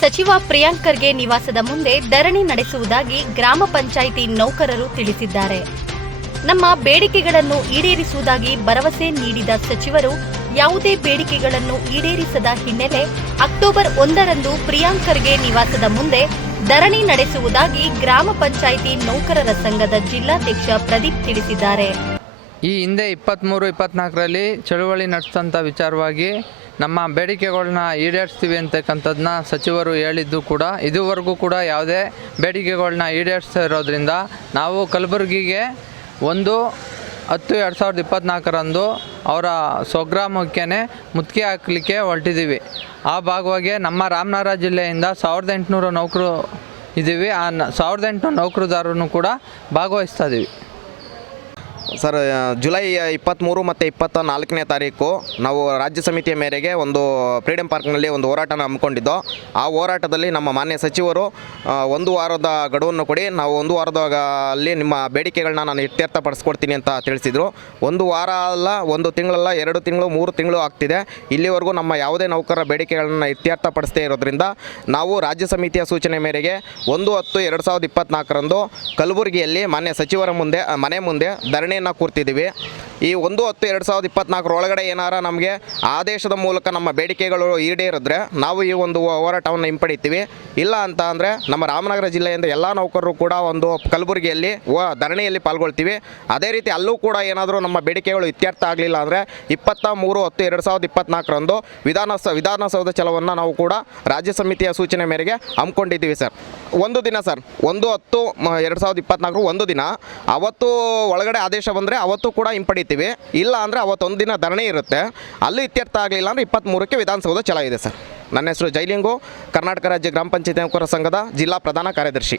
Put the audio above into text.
ಸಚಿವ ಪ್ರಿಯಾಂಕ್ ಖರ್ಗೆ ನಿವಾಸದ ಮುಂದೆ ಧರಣಿ ನಡೆಸುವುದಾಗಿ ಗ್ರಾಮ ಪಂಚಾಯಿತಿ ನೌಕರರು ತಿಳಿಸಿದ್ದಾರೆ. ನಮ್ಮ ಬೇಡಿಕೆಗಳನ್ನು ಈಡೇರಿಸುವುದಾಗಿ ಭರವಸೆ ನೀಡಿದ ಸಚಿವರು, ಯಾವುದೇ ಬೇಡಿಕೆಗಳನ್ನು ಈಡೇರಿಸದ ಹಿನ್ನೆಲೆ ಅಕ್ಟೋಬರ್ ಒಂದರಂದು ಪ್ರಿಯಾಂಕ್ ಖರ್ಗೆ ನಿವಾಸದ ಮುಂದೆ ಧರಣಿ ನಡೆಸುವುದಾಗಿ ಗ್ರಾಮ ಪಂಚಾಯಿತಿ ನೌಕರರ ಸಂಘದ ಜಿಲ್ಲಾಧ್ಯಕ್ಷ ಪ್ರದೀಪ್ ತಿಳಿಸಿದ್ದಾರೆ. ಈ ಹಿಂದೆ ಇಪ್ಪತ್ತ್ಮೂರು ಇಪ್ಪತ್ತ್ನಾಲ್ಕರಲ್ಲಿ ಚಳುವಳಿ ನಡೆಸಿದಂಥ ವಿಚಾರವಾಗಿ ನಮ್ಮ ಬೇಡಿಕೆಗಳನ್ನ ಈಡೇರಿಸ್ತೀವಿ ಅಂತಕ್ಕಂಥದ್ದನ್ನ ಸಚಿವರು ಹೇಳಿದ್ದು ಕೂಡ, ಇದುವರೆಗೂ ಕೂಡ ಯಾವುದೇ ಬೇಡಿಕೆಗಳನ್ನ ಈಡೇರಿಸ್ತಾ ಇರೋದ್ರಿಂದ ನಾವು ಕಲಬುರಗಿಗೆ ಒಂದು ಹತ್ತು ಎರಡು ಸಾವಿರದ ಇಪ್ಪತ್ತ್ನಾಲ್ಕರಂದು ಅವರ ಸ್ವಗ್ರಾಮಕ್ಕೇ ಮುತ್ತಿಗೆ ಹಾಕಲಿಕ್ಕೆ ಹೊರಟಿದ್ದೀವಿ. ಆ ಭಾಗವಾಗಿ ನಮ್ಮ ರಾಮನಗರ ಜಿಲ್ಲೆಯಿಂದ ಸಾವಿರದ ಎಂಟುನೂರು ನೌಕರು ಇದ್ದೀವಿ. ಆ ಸಾವಿರದ ಎಂಟುನೂರು ನೌಕರುದಾರರು ಕೂಡ ಭಾಗವಹಿಸ್ತಾ ಇದ್ದೀವಿ. ಸರ್ ಜುಲೈ ಇಪ್ಪತ್ತ್ಮೂರು ಮತ್ತು ಇಪ್ಪತ್ತ ನಾಲ್ಕನೇ ತಾರೀಕು ನಾವು ರಾಜ್ಯ ಸಮಿತಿಯ ಮೇರೆಗೆ ಒಂದು ಫ್ರೀಡಮ್ ಪಾರ್ಕ್ನಲ್ಲಿ ಒಂದು ಹೋರಾಟನ ಹಮ್ಮಿಕೊಂಡಿದ್ದು. ಆ ಹೋರಾಟದಲ್ಲಿ ನಮ್ಮ ಮಾನ್ಯ ಸಚಿವರು ಒಂದು ವಾರದ ಗಡುವನ್ನು ಕೊಡಿ, ನಾವು ಒಂದು ವಾರದ ಅಲ್ಲಿ ನಿಮ್ಮ ಬೇಡಿಕೆಗಳನ್ನ ನಾನು ಇತ್ಯರ್ಥಪಡಿಸ್ಕೊಡ್ತೀನಿ ಅಂತ ತಿಳಿಸಿದರು. ಒಂದು ವಾರ ಅಲ್ಲ, ಒಂದು ತಿಂಗಳಲ್ಲ ಎರಡು ತಿಂಗಳು, ಮೂರು ತಿಂಗಳು ಆಗ್ತಿದೆ. ಇಲ್ಲಿವರೆಗೂ ನಮ್ಮ ಯಾವುದೇ ನೌಕರರ ಬೇಡಿಕೆಗಳನ್ನ ಇತ್ಯರ್ಥಪಡಿಸದೇ ಇರೋದ್ರಿಂದ ನಾವು ರಾಜ್ಯ ಸಮಿತಿಯ ಸೂಚನೆ ಮೇರೆಗೆ ಒಂದು ಹತ್ತು ಎರಡು ಸಾವಿರದ ಇಪ್ಪತ್ತ್ನಾಲ್ಕರಂದು ಕಲಬುರಗಿಯಲ್ಲಿ ಮಾನ್ಯ ಸಚಿವರ ಮುಂದೆ, ಮನೆ ಮುಂದೆ ಧರಣಿಯನ್ನು ಕೂರ್ತಿದ್ದೀವಿ ಈ ಒಂದು ಹತ್ತು ಎರಡು ಸಾವಿರದ ಇಪ್ಪತ್ನಾಲ್ಕರ ಒಳಗಡೆ ಏನಾರ ನಮಗೆ ಆದೇಶದ ಮೂಲಕ ನಮ್ಮ ಬೇಡಿಕೆಗಳು ಈಡೇರಿದ್ರೆ ನಾವು ಈ ಒಂದು ಹೋರಾಟವನ್ನು ಹಿಂಪಡಿತೀವಿ. ಇಲ್ಲ ಅಂತ ಅಂದರೆ ನಮ್ಮ ರಾಮನಗರ ಜಿಲ್ಲೆಯಿಂದ ಎಲ್ಲ ನೌಕರರು ಕೂಡ ಒಂದು ಕಲಬುರಗಿಯಲ್ಲಿ ಧರಣಿಯಲ್ಲಿ ಪಾಲ್ಗೊಳ್ತೀವಿ. ಅದೇ ರೀತಿ ಅಲ್ಲೂ ಕೂಡ ಏನಾದರೂ ನಮ್ಮ ಬೇಡಿಕೆಗಳು ಇತ್ಯರ್ಥ ಆಗಲಿಲ್ಲ ಅಂದರೆ ಇಪ್ಪತ್ತ ಮೂರು ಹತ್ತು ಎರಡು ಸಾವಿರದ ಇಪ್ಪತ್ನಾಲ್ಕರಂದು ವಿಧಾನಸ ವಿಧಾನಸೌಧ ಚಲವನ್ನು ನಾವು ಕೂಡ ರಾಜ್ಯ ಸಮಿತಿಯ ಸೂಚನೆ ಮೇರೆಗೆ ಹಮ್ಮಿಕೊಂಡಿದ್ದೀವಿ ಸರ್. ಒಂದು ದಿನ ಸರ್, ಒಂದು ಹತ್ತು ಎರಡು ಸಾವಿರದ ಇಪ್ಪತ್ನಾಲ್ಕರು ಒಂದು ದಿನ, ಅವತ್ತು ಒಳಗಡೆ ಆದೇಶ ಬಂದರೆ ಅವತ್ತು ಕೂಡ ಹಿಂಪಡಿತೀವಿ. ಇಲ್ಲ ಅಂದರೆ ಅವತ್ತೊಂದು ದಿನ ಧರಣಿ ಇರುತ್ತೆ. ಅಲ್ಲೂ ಇತ್ಯರ್ಥ ಆಗಲಿಲ್ಲ ಅಂದರೆ ಇಪ್ಪತ್ತ್ಮೂರಕ್ಕೆ ವಿಧಾನಸೌಧ ಚಲಾಯಿದೆ ಸರ್. ನನ್ನ ಹೆಸರು ಜೈಲಿಂಗು, ಕರ್ನಾಟಕ ರಾಜ್ಯ ಗ್ರಾಮ ಪಂಚಾಯತ್ ನೌಕರರ ಸಂಘದ ಜಿಲ್ಲಾ ಪ್ರಧಾನ ಕಾರ್ಯದರ್ಶಿ.